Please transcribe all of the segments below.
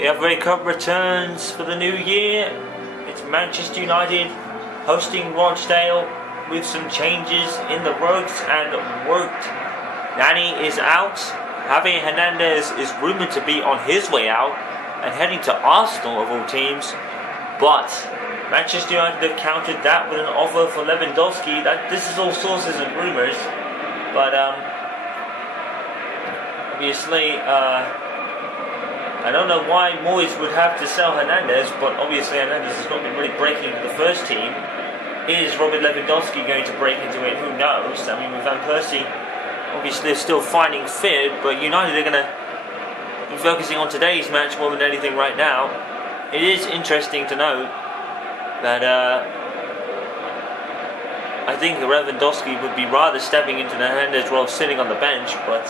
The FA Cup returns for the new year. It's Manchester United hosting Rochdale with some changes in the ropes and worked. Nani is out. Javier Hernandez is rumoured to be on his way out and heading to Arsenal of all teams. But Manchester United have countered that with an offer for Lewandowski. This is all sources and rumours. But obviously, I don't know why Moyes would have to sell Hernandez, but obviously Hernandez has not been really breaking into the first team. Is Robert Lewandowski going to break into it? Who knows? I mean, with Van Persie, obviously they're still finding fit, but United are going to be focusing on today's match more than anything right now. It is interesting to note that I think Lewandowski would be rather stepping into the Hernandez role sitting on the bench, but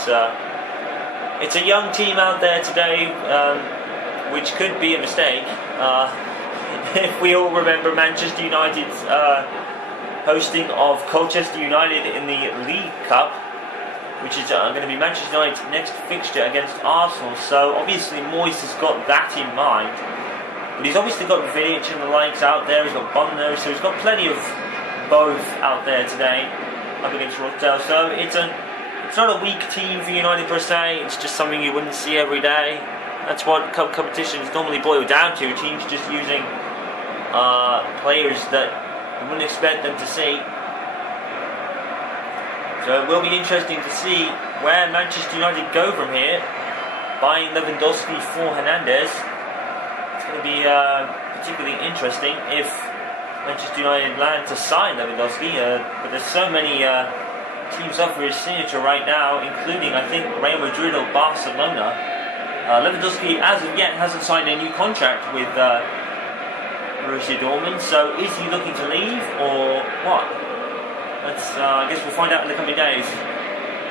it's a young team out there today, which could be a mistake. If we all remember Manchester United's hosting of Colchester United in the League Cup, which is going to be Manchester United's next fixture against Arsenal. So obviously Moyes has got that in mind. But he's obviously got Vidic and the likes out there, he's got Bono, so he's got plenty of both out there today up against Rochdale. So it's not a weak team for United per se, it's just something you wouldn't see every day. That's what cup competitions normally boil down to, teams just using players that you wouldn't expect them to see. So it will be interesting to see where Manchester United go from here, buying Lewandowski for Hernandez. It's going to be particularly interesting if Manchester United land to sign Lewandowski, but there's so many teams up for his signature right now, including I think Real Madrid or Barcelona. Lewandowski as of yet hasn't signed a new contract with Borussia Dortmund, so is he looking to leave or what? I guess we'll find out in the coming days.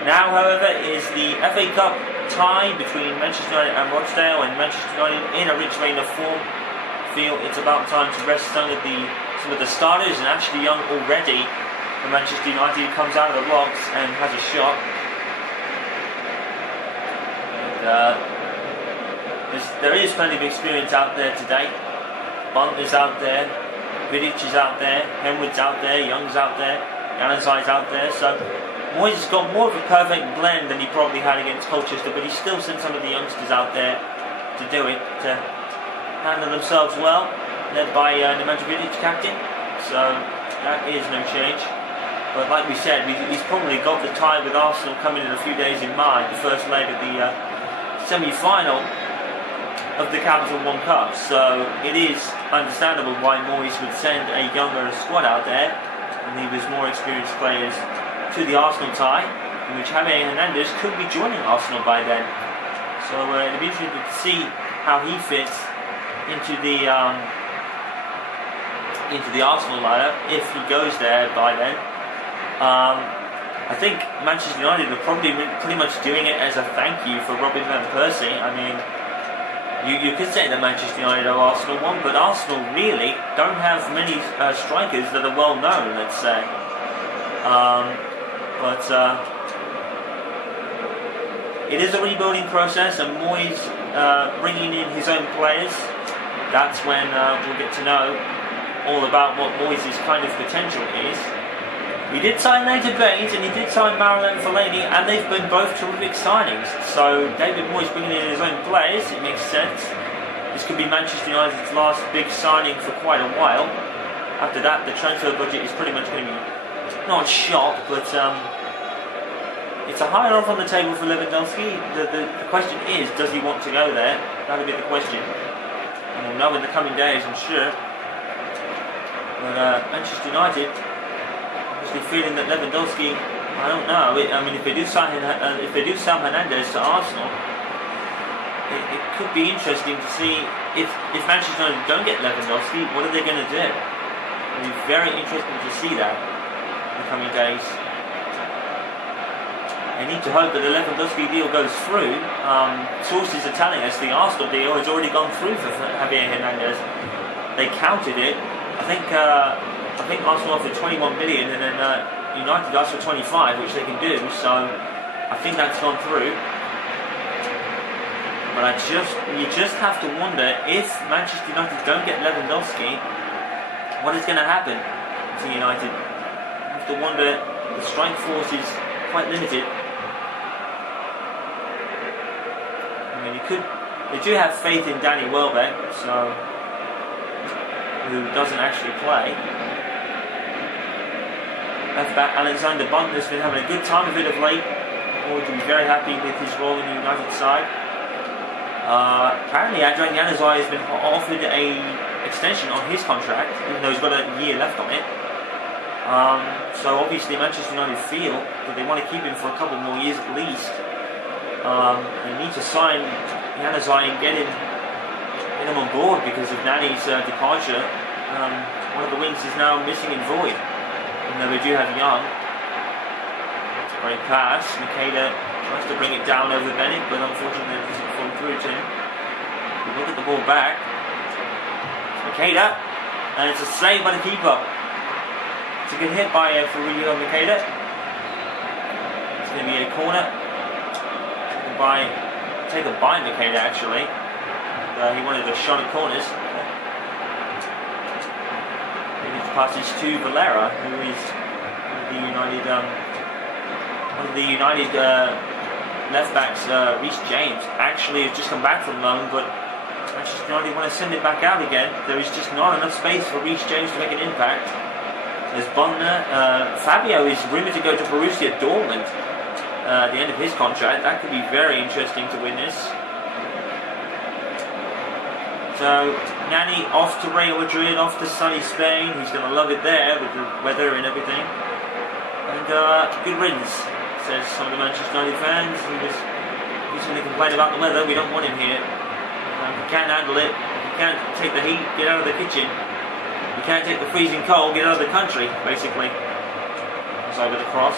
Now, however, is the FA Cup tie between Manchester United and Rochdale, and Manchester United in a rich vein of form feel it's about time to rest some of the starters, and Ashley Young already for Manchester United comes out of the blocks and has a shot. There is plenty of experience out there today. Bunt is out there, Vidic is out there, Henwood's out there, Young's out there, Januzaj's out there. So Moyes has got more of a perfect blend than he probably had against Colchester, but he still sent some of the youngsters out there to do it, to handle themselves well, led by Nemanja Vidic, captain. So that is no change. But like we said, he's probably got the tie with Arsenal coming in a few days in mind, the first leg of the semi-final of the Capital One Cup. So it is understandable why Moyes would send a younger squad out there and leave his more experienced players to the Arsenal tie, in which Javier Hernandez could be joining Arsenal by then. So it'll be interesting to see how he fits into the Arsenal lineup if he goes there by then. I think Manchester United are probably pretty much doing it as a thank you for Robin Van Persie. I mean, you could say that Manchester United are Arsenal one, but Arsenal really don't have many strikers that are well known, let's say. But it is a rebuilding process, and Moyes bringing in his own players. That's when we'll get to know all about what Moyes' kind of potential is. He did sign Nathan Baines and he did sign Marouane Fellaini, and they've been both terrific signings. So David Moyes bringing in his own players, it makes sense. This could be Manchester United's last big signing for quite a while. After that, the transfer budget is pretty much going to be not shot, but it's a higher off on the table for Lewandowski. The question is, does he want to go there? That'll be the question. And we'll know in the coming days, I'm sure. But Manchester United feeling that Lewandowski, I don't know. I mean, if they do sell Hernandez to Arsenal, it could be interesting to see if Manchester United don't get Lewandowski, what are they going to do? It'll be very interesting to see that in the coming days. They need to hope that the Lewandowski deal goes through. Sources are telling us the Arsenal deal has already gone through for Javier Hernandez. They counted it. I think Arsenal offered 21 million and then United asked for 25, which they can do, so I think that's gone through. But you just have to wonder if Manchester United don't get Lewandowski, what is going to happen to United? You have to wonder. The strike force is quite limited. I mean, they do have faith in Danny Welbeck, who doesn't actually play. Left back Alexander Buntner's been having a good time of it of late. Would be very happy with his role in the United side. Apparently, Adrian Januzaj has been offered an extension on his contract, even though he's got a year left on it. So obviously, Manchester United feel that they want to keep him for a couple more years at least. They need to sign Januzaj and get him on board because of Nani's departure. One of the wings is now missing in void, even though they do have Young. Great pass. Makeda tries to bring it down over Bennett, but unfortunately it doesn't fall through to him. We look at the ball back. Makeda, and it's a save by the keeper. It's a good hit by Fabrizio Makeda. It's going to be a corner. Taken by Makeda actually. He wanted a shot at corners. It passes to Valera, who is one of the United left backs. Reece James actually has just come back from loan, but Manchester United want to send it back out again. There is just not enough space for Reece James to make an impact. There's Buntner. Fabio is rumoured to go to Borussia Dortmund at the end of his contract. That could be very interesting to witness. So Nani off to Real Madrid, off to sunny Spain. He's going to love it there with the weather and everything. And good riddance, says some of the Manchester United fans. He's going to complain about the weather. We don't want him here. If you can't handle it, if you can't take the heat, get out of the kitchen. If you can't take the freezing cold, get out of the country, basically. It's over the cross.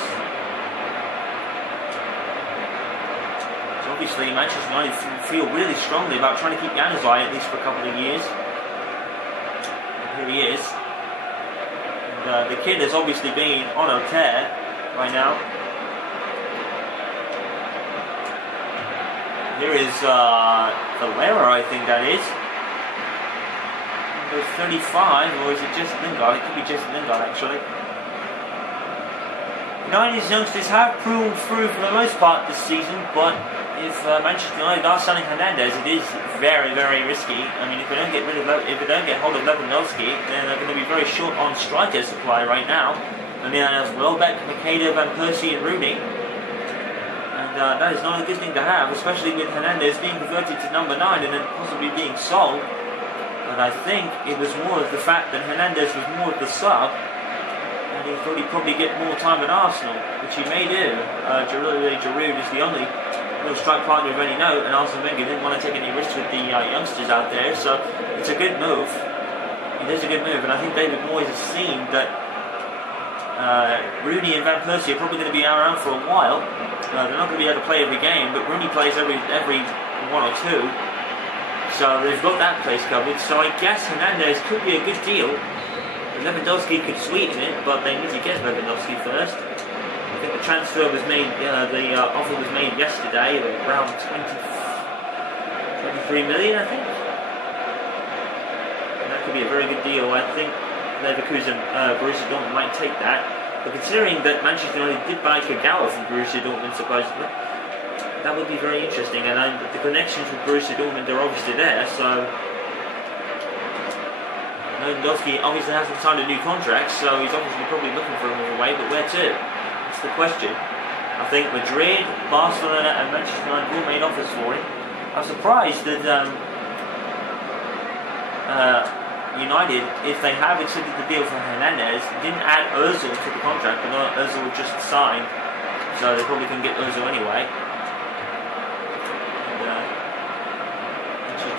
Obviously, Manchester United feel really strongly about trying to keep Januzaj at least for a couple of years. And here he is. And, the kid has obviously been on a tear right now. Here is Valera, I think that is. Number 35, or is it just Lingard? It could be just Lingard actually. United's youngsters have pulled through for the most part this season, but if Manchester United are selling Hernandez, it is very, very risky. I mean, if they don't get hold of Lewandowski, then they're going to be very short on striker supply right now. I mean, there's Welbeck, Makeda, Van Persie, and Rooney, and that is not a good thing to have, especially with Hernandez being converted to number 9 and then possibly being sold. But I think it was more of the fact that Hernandez was more of the sub, and he thought he'd probably get more time at Arsenal, which he may do. Giroud is the only real strike partner of any note, and Arsene Wenger didn't want to take any risks with the youngsters out there, so it's a good move. It is a good move, and I think David Moyes has seen that Rooney and Van Persie are probably going to be around for a while. They're not going to be able to play every game, but Rooney plays every 1 or 2, so they've got that place covered. So I guess Hernandez could be a good deal. Lewandowski could sweeten it, but they need to get Lewandowski first. I think the transfer was made, the offer was made yesterday, around 23 million, I think. And that could be a very good deal. I think Leverkusen, Borussia Dortmund might take that. But considering that Manchester United did buy Kagawa from Borussia Dortmund, supposedly, that would be very interesting. And the connections with Borussia Dortmund are obviously there, so Lewandowski obviously hasn't signed a new contract, so he's obviously probably looking for a move away, but where to? That's the question. I think Madrid, Barcelona and Manchester United all made offers for him. I'm surprised that United, if they have accepted the deal for Hernandez, didn't add Ozil to the contract, but Ozil just signed, so they probably couldn't get Ozil anyway.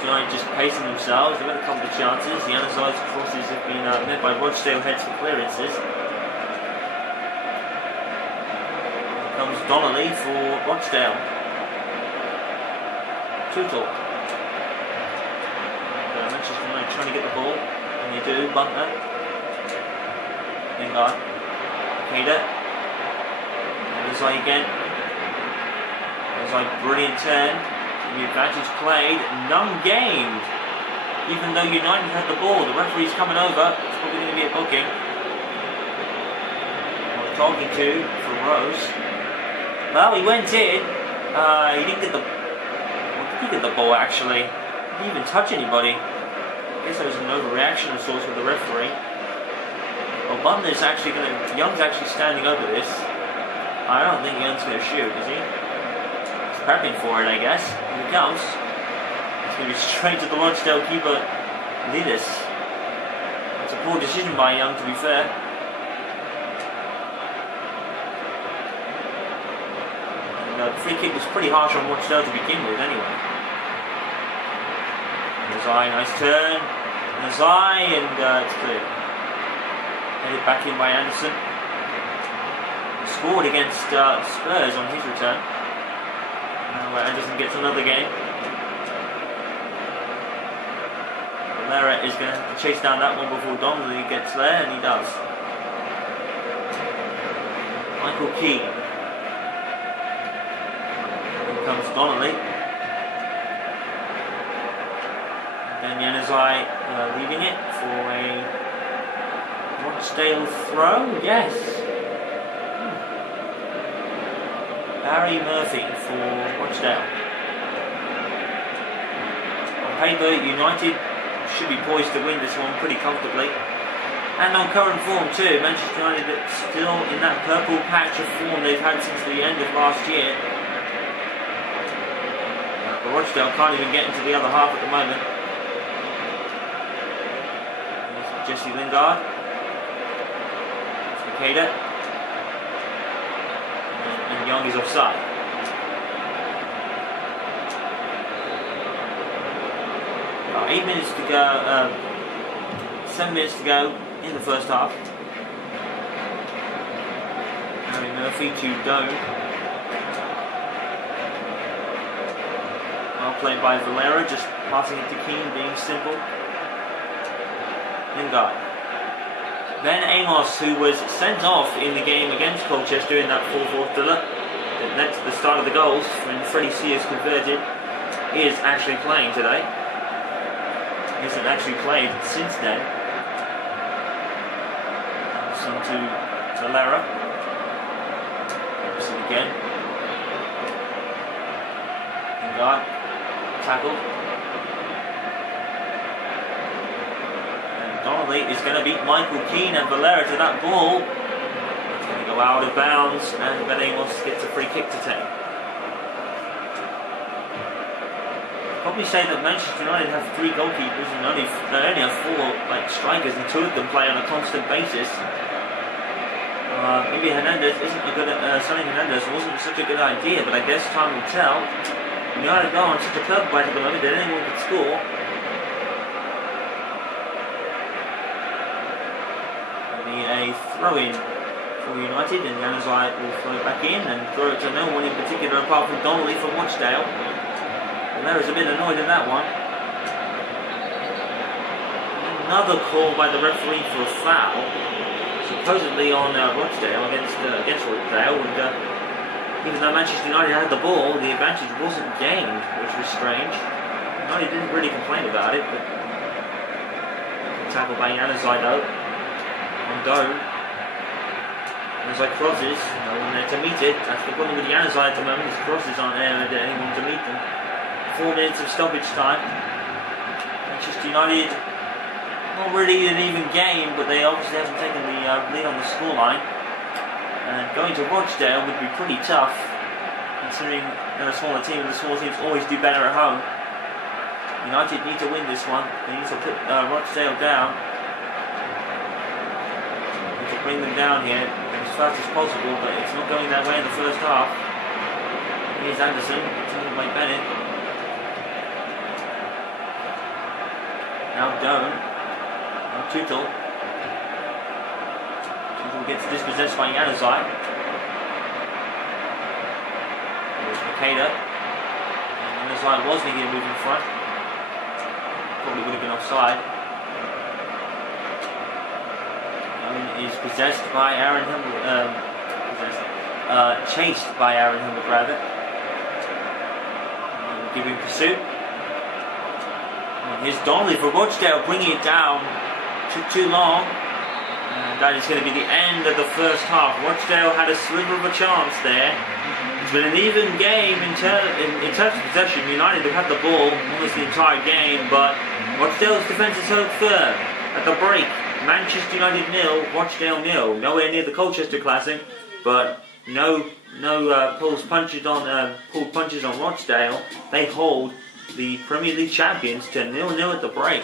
United just pacing themselves. They've had a couple of chances. The Januzaj crosses have been met by Rochdale heads for clearances. Here comes Donnelly for Rochdale. Tuchel. Manchester United trying to get the ball, and they do. Buntner. Lingard. Makeda. Januzaj again. Januzaj, brilliant turn. The advantage played, none gained. Even though United had the ball, the referee's coming over. It's probably going to be a booking. We're talking to for Rose. Well, he went in. He didn't get the. Well, did he get the ball actually? He didn't even touch anybody. I guess there was an overreaction of sorts with the referee. Well, Butler's actually going to. Young's actually standing over this. I don't think Young's going to shoot, is he? He's prepping for it, I guess. Here he comes. It's going to be straight to the Rochdale keeper, Lidis. It's a poor decision by Young, to be fair. And, the free kick was pretty harsh on Rochdale to begin with, anyway. Nazai, nice turn. Nazai, and it's clear. Headed back in by Anderson. He scored against Spurs on his return. Where Anderson gets another game. Valera is going to have to chase down that one before Donnelly gets there, and he does. Michael Keane. Here comes Donnelly. And then Januzaj leaving it for a Rochdale throw. Yes. Barry Murphy for Rochdale. On paper, United should be poised to win this one pretty comfortably. And on current form too, Manchester United are still in that purple patch of form they've had since the end of last year. But Rochdale can't even get into the other half at the moment. There's Jesse Lingard. It's Makeda. And Young is offside. 8 minutes to go, 7 minutes to go in the first half. Harry Murphy to Doan. Well played by Valera, just passing it to Keane, being simple. Lingard. Ben Amos, who was sent off in the game against Colchester in that 4-4 thriller that led to the start of the goals when Freddie Sears converted, is actually playing today. He hasn't actually played since then. Some to Valera. Listen again. Lingard. Tackled. And Donnelly is going to beat Michael Keane and Valera to that ball. It's going to go out of bounds, and Ben Amos gets a free kick to take. Probably say that Manchester United have 3 goalkeepers and they only have 4 strikers, and 2 of them play on a constant basis. Maybe Hernandez isn't a good. Sonny Hernandez wasn't such a good idea, but I guess time will tell. United go on such a purple patch at the moment that anyone could score. Maybe a throw-in for United, and Januzaj will throw it back in and throw it to no one in particular apart from Donnelly from Rochdale. Valera's a bit annoyed in that one. Another call by the referee for a foul, supposedly on Rochdale against Rochdale, and even though Manchester United had the ball, the advantage wasn't gained, which was strange. United didn't really complain about it, but tackled by Januzaj though. On Doan. Januzaj crosses, no one there to meet it. That's the problem with Januzaj at the moment, his crosses aren't there and anyone to meet them. 4 minutes of stoppage time. Manchester United, not really an even game, but they obviously haven't taken the lead on the scoreline. And going to Rochdale would be pretty tough, considering they're a smaller team, and the smaller teams always do better at home. United need to win this one. They need to put Rochdale down. They need to bring them down here as fast as possible, but it's not going that way in the first half. Here's Anderson, taken by Bennett. Now Doan. Now Tuchel. Tuchel gets dispossessed by Januzaj. There's Makeda. Januzaj was needed to move in front. Probably would have been offside. Doan is possessed by Aaron Himmel. Chased by Aaron Himmel rather. giving pursuit. And here's Donnelly for Rochdale, bringing it down. Took too long. And that is going to be the end of the first half. Rochdale had a sliver of a chance there. It's been an even game in terms of possession. United have had the ball almost the entire game, but Rochdale's defence has held firm. At the break, Manchester United 0, Rochdale 0. Nowhere near the Colchester Classic, but no pulled punches on Rochdale. They hold the Premier League champions to 0-0 at the break.